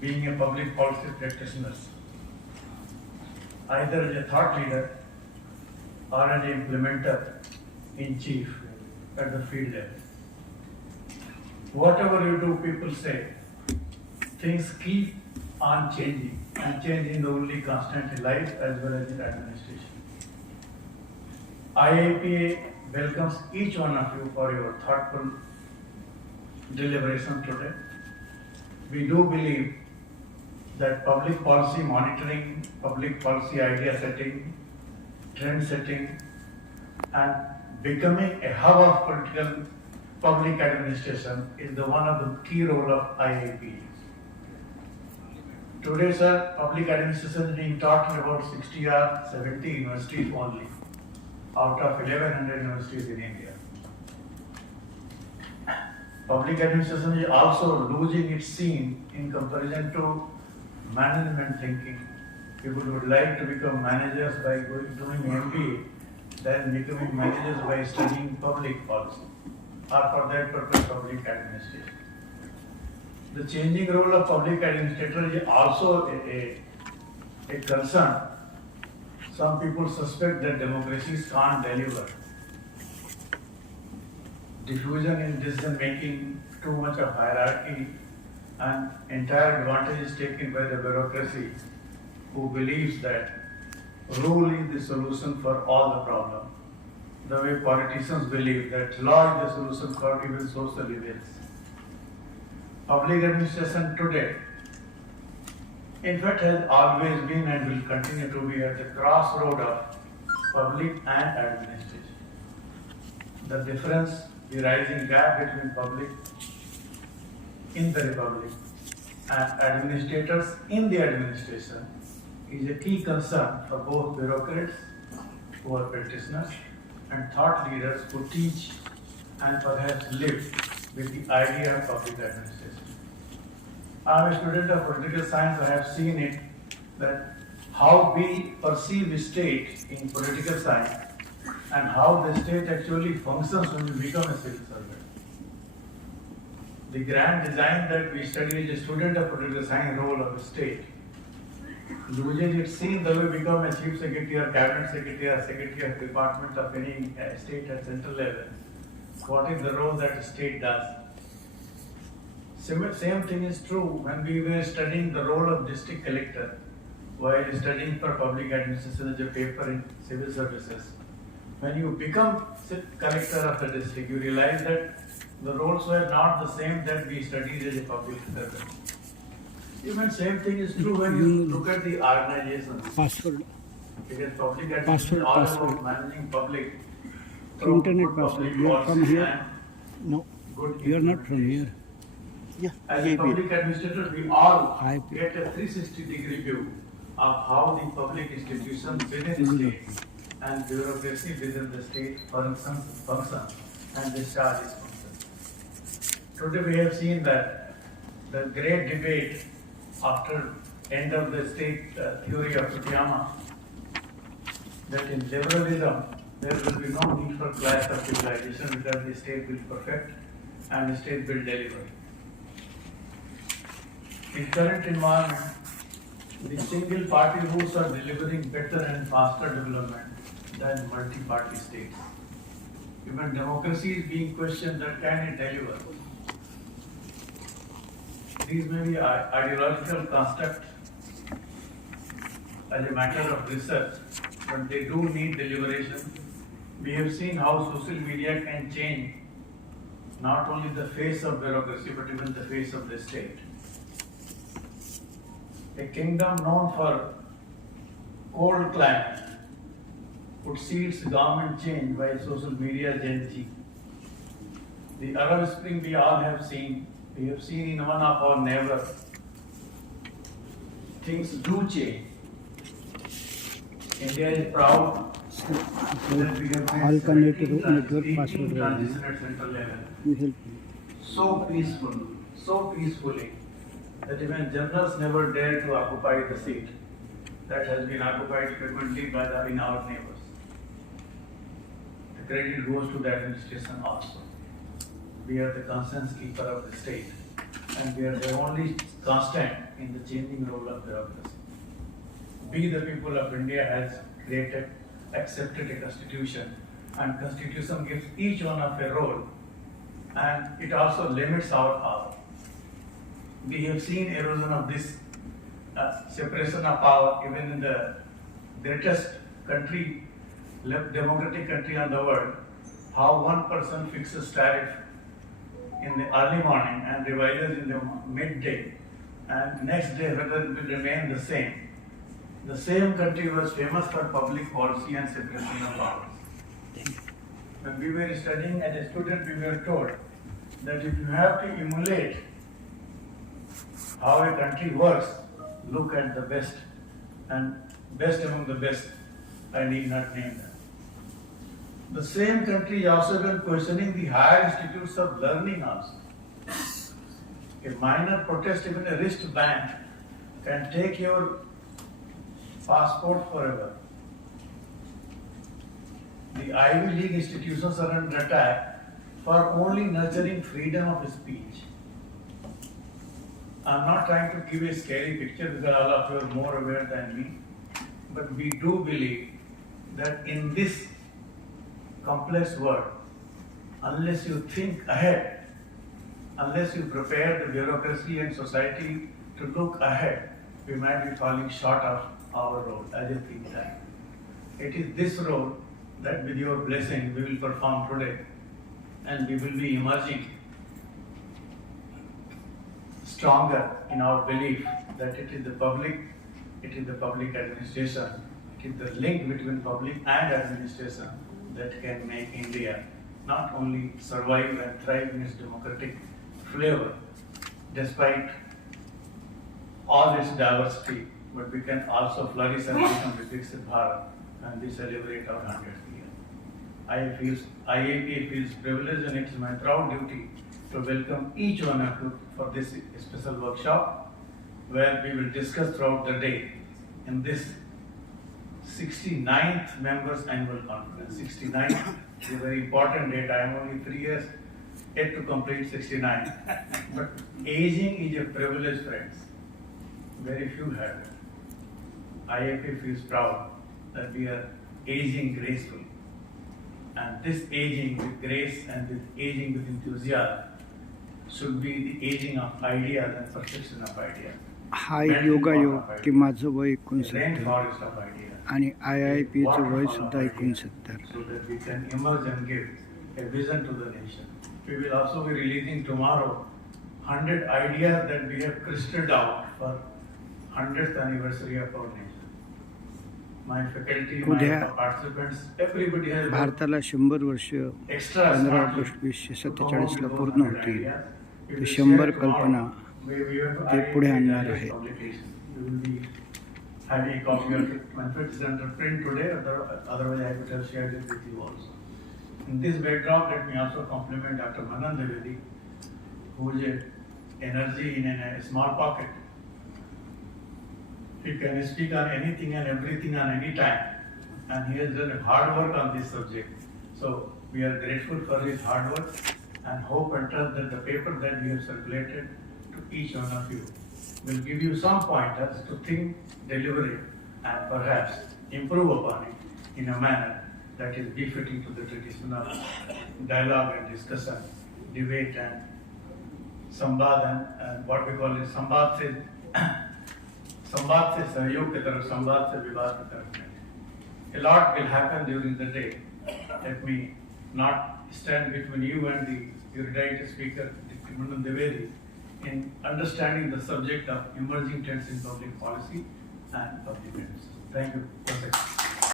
being a public policy practitioner, either as a thought leader or as an implementer in chief at the field level. Whatever you do, people say, things keep on changing, and changing the only constant in life as well as in administration. IAPA welcomes each one of you for your thoughtful deliberation today. We do believe that public policy monitoring, public policy idea setting, trend setting, and becoming a hub of political public administration is the one of the key role of IAPA. Today, sir, public administration is being taught in about 60 or 70 universities only, out of 1100 universities in India. Public administration is also losing its scene in comparison to management thinking. People would like to become managers by doing MBA, then becoming managers by studying public policy, or for that purpose, public administration. The changing role of public administrator is also a concern. Some people suspect that democracies can't deliver. Diffusion in decision making, too much of hierarchy, and entire advantage is taken by the bureaucracy who believes that rule is the solution for all the problems. The way politicians believe that law is the solution for even social evils. Public administration today, in fact, has always been and will continue to be at the crossroad of public and administration. The difference, the rising gap between public in the republic and administrators in the administration is a key concern for both bureaucrats who are practitioners and thought leaders who teach and perhaps live with the idea of public administration. I am a student of political science. I have seen it that how we perceive a state in political science and how the state actually functions when we become a civil servant. The grand design that we study as a student of political science role of the state loses its scene the way we become a chief secretary or cabinet secretary or secretary of department of any state at central level. What is the role that the state does? Same thing is true when we were studying the role of district collector while studying for public administration as a paper in civil services. When you become collector of the district, you realize that the roles were not the same that we studied as a public servant. Even same thing is true when you look at the organization. Password. Because public administration is all about managing public. Internet password. You are from here? No. You are not from here. Yeah. As a public administrator, we all get a 360-degree view of how the public institutions within the state and bureaucracy within the state function and discharge its function. Today we have seen that the great debate after end of the state theory of Fukuyama, that in liberalism there will be no need for class of civilization because the state will perfect and the state will deliver. In current environment, the single party rules are delivering better and faster development than multi-party states. Even democracy is being questioned that can it deliver. These may be ideological constructs as a matter of research, but they do need deliberation. We have seen how social media can change not only the face of bureaucracy but even the face of the state. A kingdom known for cold climate would see its government change by social media Gen Z. The Arab Spring we all have seen. We have seen in one of our neighbors. Things do change. India is proud that we have All connected to network 18 password. transition at central level. You help me. So peacefully, that even generals never dare to occupy the seat that has been occupied frequently by in our neighbors. The credit goes to the administration also. We are the conscience keeper of the state. and we are the only constant in the changing role of bureaucracy. We, the people of India, has created, accepted a constitution, and constitution gives each one of a role, and it also limits our power. We have seen erosion of this separation of power even in the greatest country, democratic country on the world, how one person fixes tariff in the early morning and revises in the midday, and next day whether it will remain the same. The same country was famous for public policy and separation of powers. When we were studying as a student, we were told that if you have to emulate how a country works, look at the best, and best among the best, I need not name them. The same country is also been questioning the higher institutes of learning also. A minor protest, even a wristband, can take your passport forever. The Ivy League institutions are under attack for only nurturing freedom of speech. I'm not trying to give a scary picture because all of you are more aware than me, but we do believe that in this complex world, unless you think ahead, unless you prepare the bureaucracy and society to look ahead, we might be falling short of our role as a think tank. It is this role that with your blessing we will perform today, and we will be emerging stronger in our belief that it is the public administration, it is the link between public and administration that can make India not only survive and thrive in its democratic flavor, despite all its diversity, but we can also flourish and become a Viksit Bharat when we celebrate our 100th year. IAPA feels privileged, and it is my proud duty to welcome each one of you for this special workshop, where we will discuss throughout the day in this 69th members annual conference. 69th is a very important date. I am only 3 years yet to complete 69. But aging is a privilege, friends. Very few have it. IAP feels proud that we are aging gracefully. And this aging with grace and with aging with enthusiasm should be the aging of ideas and perfection of ideas. हा योगायोग की माझं वय 69 Rainforest of ideas. आणि IIPचं वय सुद्धा 69. So that we can emerge and give a vision to the nation. We will also be releasing tomorrow 100 ideas that we have crystallized out for 100th anniversary of our nation. My faculty, my participants, everybody has भारताला 100 वर्ष 15 August 1947 ला पूर्ण होतील. ते 100 कल्पना ते पुढे आणणार आहेत. Having a copy of it, my fact is under print today, otherwise I would have shared it with you also. In this backdrop, let me also compliment Dr. Manan Devedi, who is an energy in a small pocket. He can speak on anything and everything on any time, and he has done hard work on this subject. So we are grateful for his hard work and hope and trust that the paper that we have circulated to each one of you will give you some pointers to think, deliver it, and perhaps improve upon it in a manner that is befitting to the traditional dialogue and discussion, debate and संवाद and what we call it संवाद से सहयोग की तरफ, संवाद से विवाद की तरफ. A lot will happen during the day. Let me not stand between you and the erudite speaker, Dr. Manan Devedi, in understanding the subject of emerging trends in public policy and public administration. Thank you.